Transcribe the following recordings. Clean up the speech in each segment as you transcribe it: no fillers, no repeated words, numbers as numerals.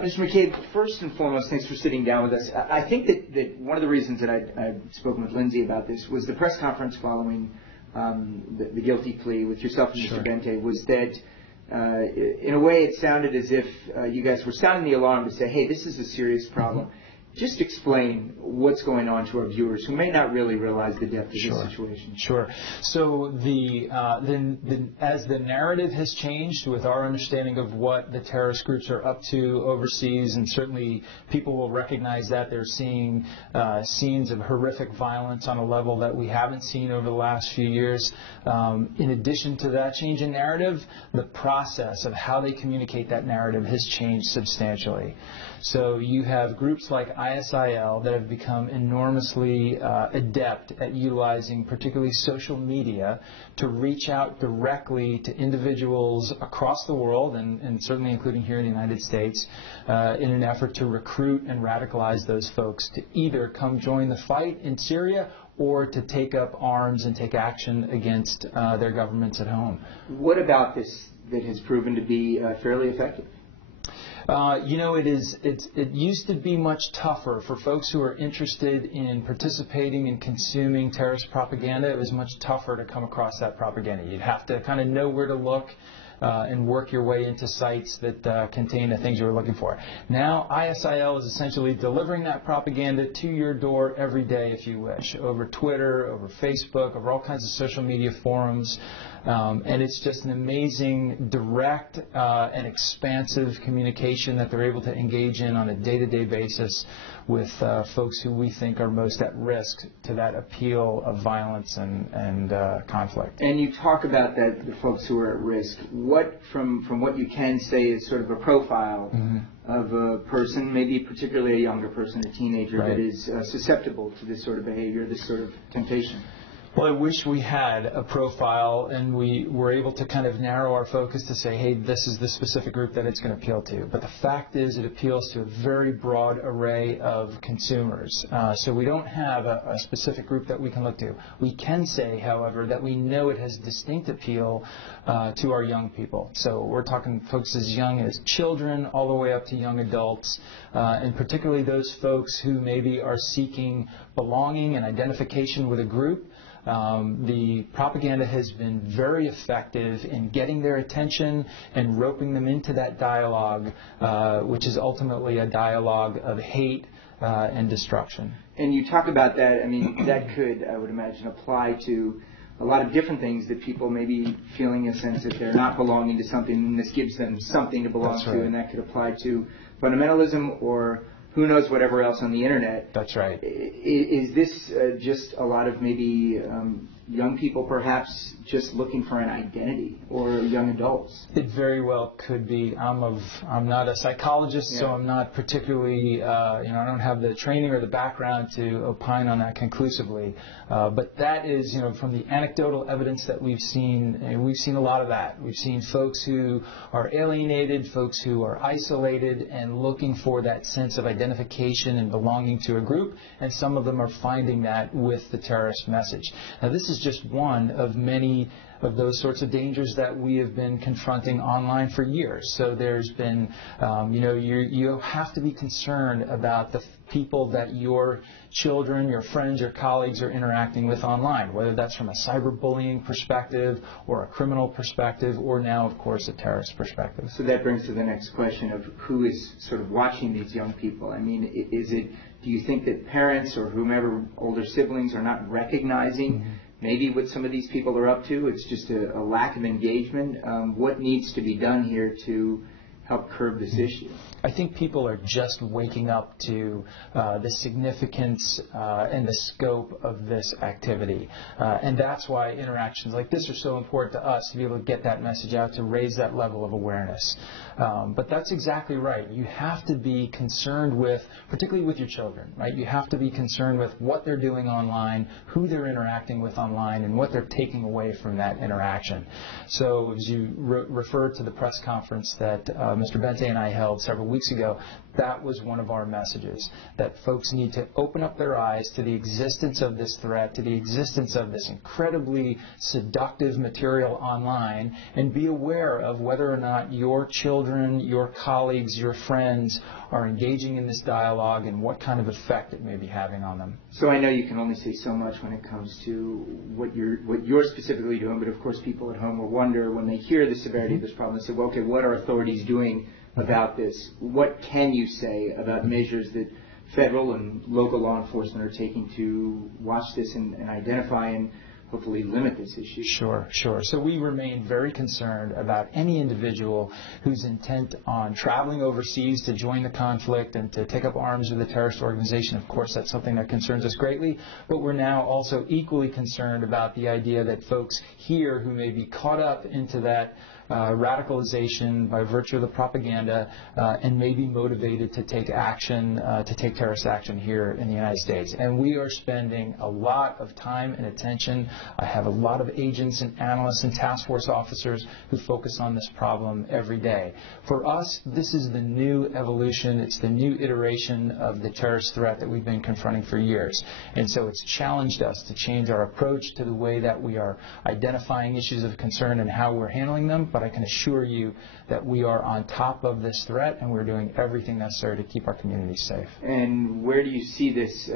Mr. McCabe, first and foremost, thanks for sitting down with us. I think that one of the reasons that I've spoken with Lindsay about this was the press conference following the guilty plea with yourself and Mr. Bente was that, in a way, it sounded as if you guys were sounding the alarm to say, hey, this is a serious problem. Just explain what's going on to our viewers who may not really realize the depth of this situation. Sure. So as the narrative has changed with our understanding of what the terrorist groups are up to overseas, and certainly people will recognize that they're seeing scenes of horrific violence on a level that we haven't seen over the last few years. In addition to that change in narrative, the process of how they communicate that narrative has changed substantially. So you have groups like ISIL that have become enormously adept at utilizing particularly social media to reach out directly to individuals across the world, and certainly including here in the United States, in an effort to recruit and radicalize those folks to either come join the fight in Syria or to take up arms and take action against their governments at home. What about this that has proven to be fairly effective? You know, it used to be much tougher for folks who are interested in participating in consuming terrorist propaganda. It was much tougher to come across that propaganda. You'd have to kind of know where to look and work your way into sites that contain the things you were looking for. Now, ISIL is essentially delivering that propaganda to your door every day, if you wish, over Twitter, over Facebook, over all kinds of social media forums. And it's just an amazing, direct, and expansive communication that they're able to engage in on a day-to-day basis with folks who we think are most at risk to that appeal of violence and conflict. And you talk about that, the folks who are at risk. What, from what you can say, is sort of a profile of a person, maybe particularly a younger person, a teenager, that is susceptible to this sort of behavior, this sort of temptation? Well, I wish we had a profile and we were able to kind of narrow our focus to say, hey, this is the specific group that it's going to appeal to. But the fact is it appeals to a very broad array of consumers. So we don't have a specific group that we can look to. We can say, however, that we know it has distinct appeal to our young people. So we're talking folks as young as children all the way up to young adults, and particularly those folks who maybe are seeking belonging and identification with a group. The propaganda has been very effective in getting their attention and roping them into that dialogue, which is ultimately a dialogue of hate and destruction. And you talk about that, I mean, that could, I would imagine, apply to a lot of different things that people may be feeling a sense that they're not belonging to something, and this gives them something to belong to, and that could apply to fundamentalism or who knows whatever else on the Internet. That's right. Is this just a lot of maybe young people perhaps just looking for an identity, or young adults? It very well could be. I'm not a psychologist, so I'm not particularly, I don't have the training or the background to opine on that conclusively. But that is, from the anecdotal evidence that we've seen a lot of that. We've seen folks who are alienated, folks who are isolated and looking for that sense of identification and belonging to a group, and some of them are finding that with the terrorist message. Now, this is just one of many of those sorts of dangers that we have been confronting online for years. So there's been, you have to be concerned about the people that your children, your friends, your colleagues are interacting with online, whether that's from a cyberbullying perspective or a criminal perspective or now, of course, a terrorist perspective. So that brings to the next question of who is sort of watching these young people. I mean, do you think that parents or whomever, older siblings, are not recognizing maybe what some of these people are up to? It's just a lack of engagement. What needs to be done here to help curb this issue? I think people are just waking up to the significance and the scope of this activity. And that's why interactions like this are so important to us, to be able to get that message out, to raise that level of awareness. But that's exactly right. You have to be concerned with, particularly with your children, right? You have to be concerned with what they're doing online, who they're interacting with online, and what they're taking away from that interaction. So as you referred to the press conference that Mr. Bente and I held several weeks ago, that was one of our messages, that folks need to open up their eyes to the existence of this threat, to the existence of this incredibly seductive material online, and be aware of whether or not your children, your colleagues, your friends are engaging in this dialogue and what kind of effect it may be having on them. So I know you can only say so much when it comes to what you're specifically doing, but of course people at home will wonder when they hear the severity of this problem, they say, well, okay, what are authorities doing about this? What can you say about measures that federal and local law enforcement are taking to watch this and identify and hopefully limit this issue? Sure. So we remain very concerned about any individual who's intent on traveling overseas to join the conflict and to take up arms with a terrorist organization. Of course, that's something that concerns us greatly, but we're now also equally concerned about the idea that folks here who may be caught up into that radicalization by virtue of the propaganda and may be motivated to take action, to take terrorist action here in the United States. And we are spending a lot of time and attention. I have a lot of agents and analysts and task force officers who focus on this problem every day. For us, this is the new evolution. It's the new iteration of the terrorist threat that we've been confronting for years. And so it's challenged us to change our approach to the way that we are identifying issues of concern and how we're handling them. But I can assure you that we are on top of this threat and we're doing everything necessary to keep our communities safe. And where do you see this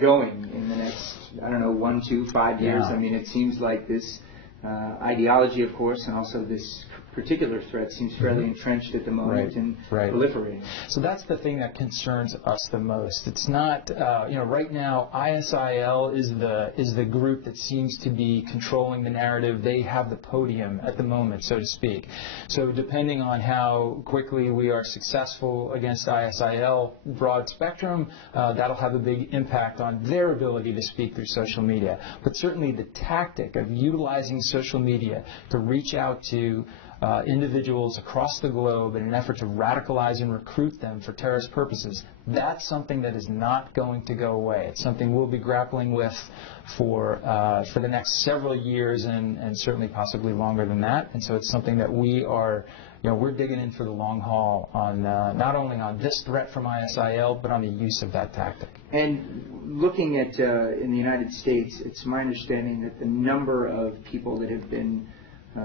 going in the next, 1, 2, 5 years? Yeah. I mean, it seems like this ideology, of course, and also this particular threat seems fairly entrenched at the moment and proliferating. So that's the thing that concerns us the most. It's not, right now ISIL is the group that seems to be controlling the narrative. They have the podium at the moment, so to speak. So depending on how quickly we are successful against ISIL broad spectrum, that'll have a big impact on their ability to speak through social media. But certainly the tactic of utilizing social media to reach out to individuals across the globe in an effort to radicalize and recruit them for terrorist purposes, that's something that is not going to go away. It's something we'll be grappling with for the next several years and certainly possibly longer than that. And so it's something that we are, we're digging in for the long haul on not only on this threat from ISIL, but on the use of that tactic. And looking at in the United States, it's my understanding that the number of people that have been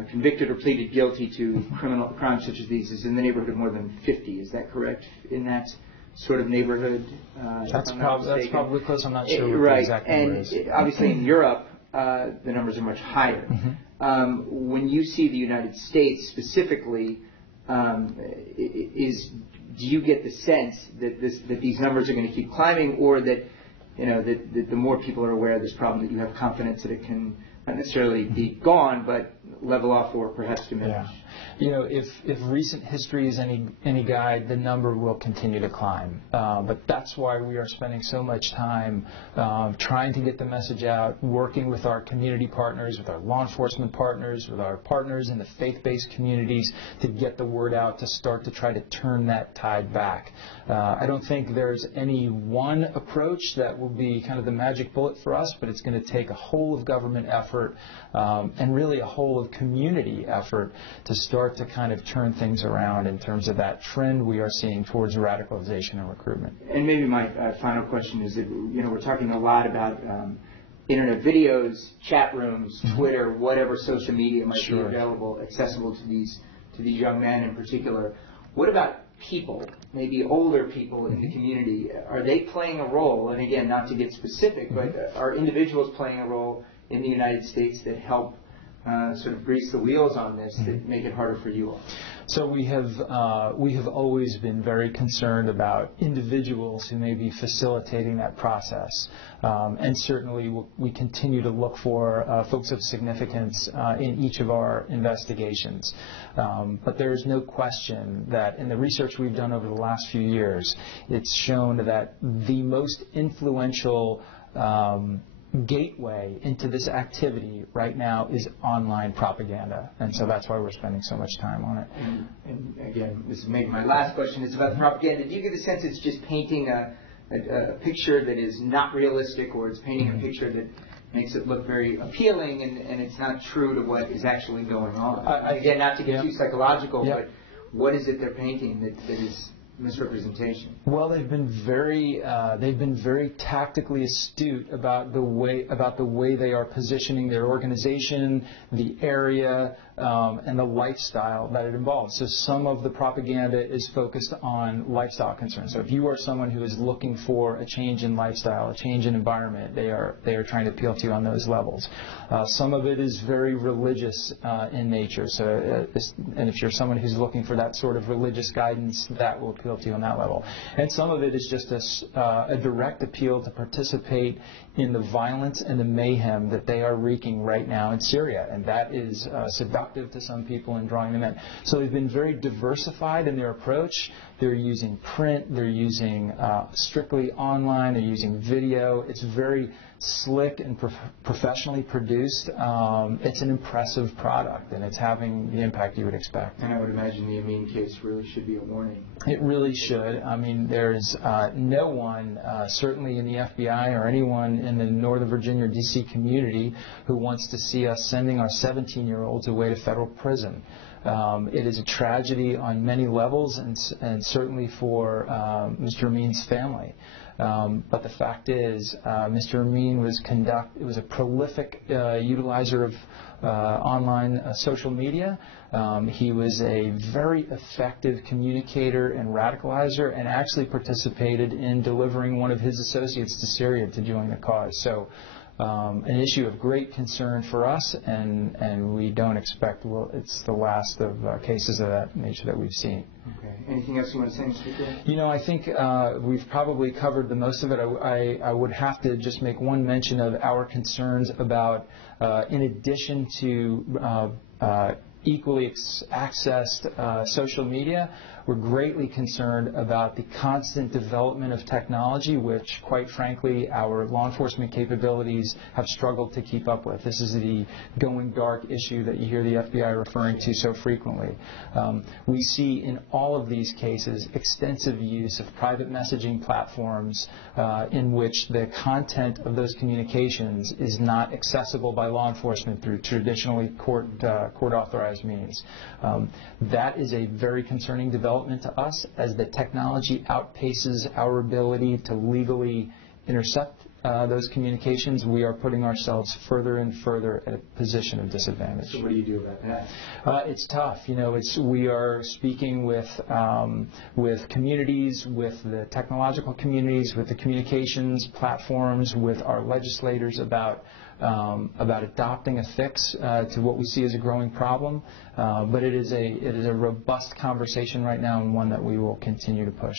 convicted or pleaded guilty to criminal crimes such as these is in the neighborhood of more than 50. Is that correct? In that sort of neighborhood? That's probably close. I'm not sure what the exact number is. And obviously in Europe, the numbers are much higher. When you see the United States specifically, do you get the sense that these numbers are going to keep climbing, or that that the more people are aware of this problem, that you have confidence that it can not necessarily be gone, but level off or perhaps diminish? If recent history is any guide, the number will continue to climb. But that's why we are spending so much time trying to get the message out, working with our community partners, with our law enforcement partners, with our partners in the faith-based communities to get the word out, to start to try to turn that tide back. I don't think there's any one approach that will be kind of the magic bullet for us, but it's going to take a whole of government effort and really a whole of community effort to start to kind of turn things around in terms of that trend we are seeing towards radicalization and recruitment. And maybe my final question is that we're talking a lot about internet videos, chat rooms, Twitter, whatever social media might be available, accessible to these young men in particular. What about people, maybe older people in the community? Are they playing a role? And again, not to get specific, but are individuals playing a role in the United States that help sort of grease the wheels on this, that make it harder for you all? So we have always been very concerned about individuals who may be facilitating that process, and certainly we continue to look for folks of significance in each of our investigations. But there is no question that in the research we've done over the last few years, it's shown that the most influential gateway into this activity right now is online propaganda, and so that's why we're spending so much time on it. And again, this is maybe my last question. It's about the propaganda. Do you get the sense it's just painting a picture that is not realistic, or it's painting a picture that makes it look very appealing, and it's not true to what is actually going on? Again, not to get too psychological, but what is it they're painting that is misrepresentation? Well, they've been very tactically astute about the way they are positioning their organization, the area, and the lifestyle that it involves. So some of the propaganda is focused on lifestyle concerns. So if you are someone who is looking for a change in lifestyle, a change in environment, they are trying to appeal to you on those levels. Some of it is very religious in nature. So and if you're someone who's looking for that sort of religious guidance, that will appeal to you on that level. And some of it is just a direct appeal to participate in the violence and the mayhem that they are wreaking right now in Syria. And that is seductive to some people and drawing them in. So they've been very diversified in their approach. They're using print. They're using strictly online. They're using video. It's very slick and professionally produced. It's an impressive product, and it's having the impact you would expect. And I would imagine the Amin case really should be a warning. It really should. I mean, there's no one, certainly in the FBI or anyone in the Northern Virginia or D.C. community, who wants to see us sending our 17-year-olds away to federal prison. It is a tragedy on many levels, and certainly for Mr. Amin's family. But the fact is, Mr. Amin was a prolific utilizer of online social media. He was a very effective communicator and radicalizer, and actually participated in delivering one of his associates to Syria to join the cause. So an issue of great concern for us, and we don't expect it's the last of cases of that nature that we've seen. Okay. Anything else you want to say, Mr. Cooper? You know, I think we've probably covered the most of it. I would have to just make one mention of our concerns about, in addition to equally accessed social media, we're greatly concerned about the constant development of technology, which, quite frankly, our law enforcement capabilities have struggled to keep up with. This is the going dark issue that you hear the FBI referring to so frequently. We see in all of these cases extensive use of private messaging platforms in which the content of those communications is not accessible by law enforcement through traditionally court-authorized means. That is a very concerning development to us, as the technology outpaces our ability to legally intercept those communications. We are putting ourselves further and further at a position of disadvantage. So what do you do about that? It's tough. You know, we are speaking with communities, with the technological communities, with the communications platforms, with our legislators about adopting a fix to what we see as a growing problem. But it is a robust conversation right now, and one that we will continue to push.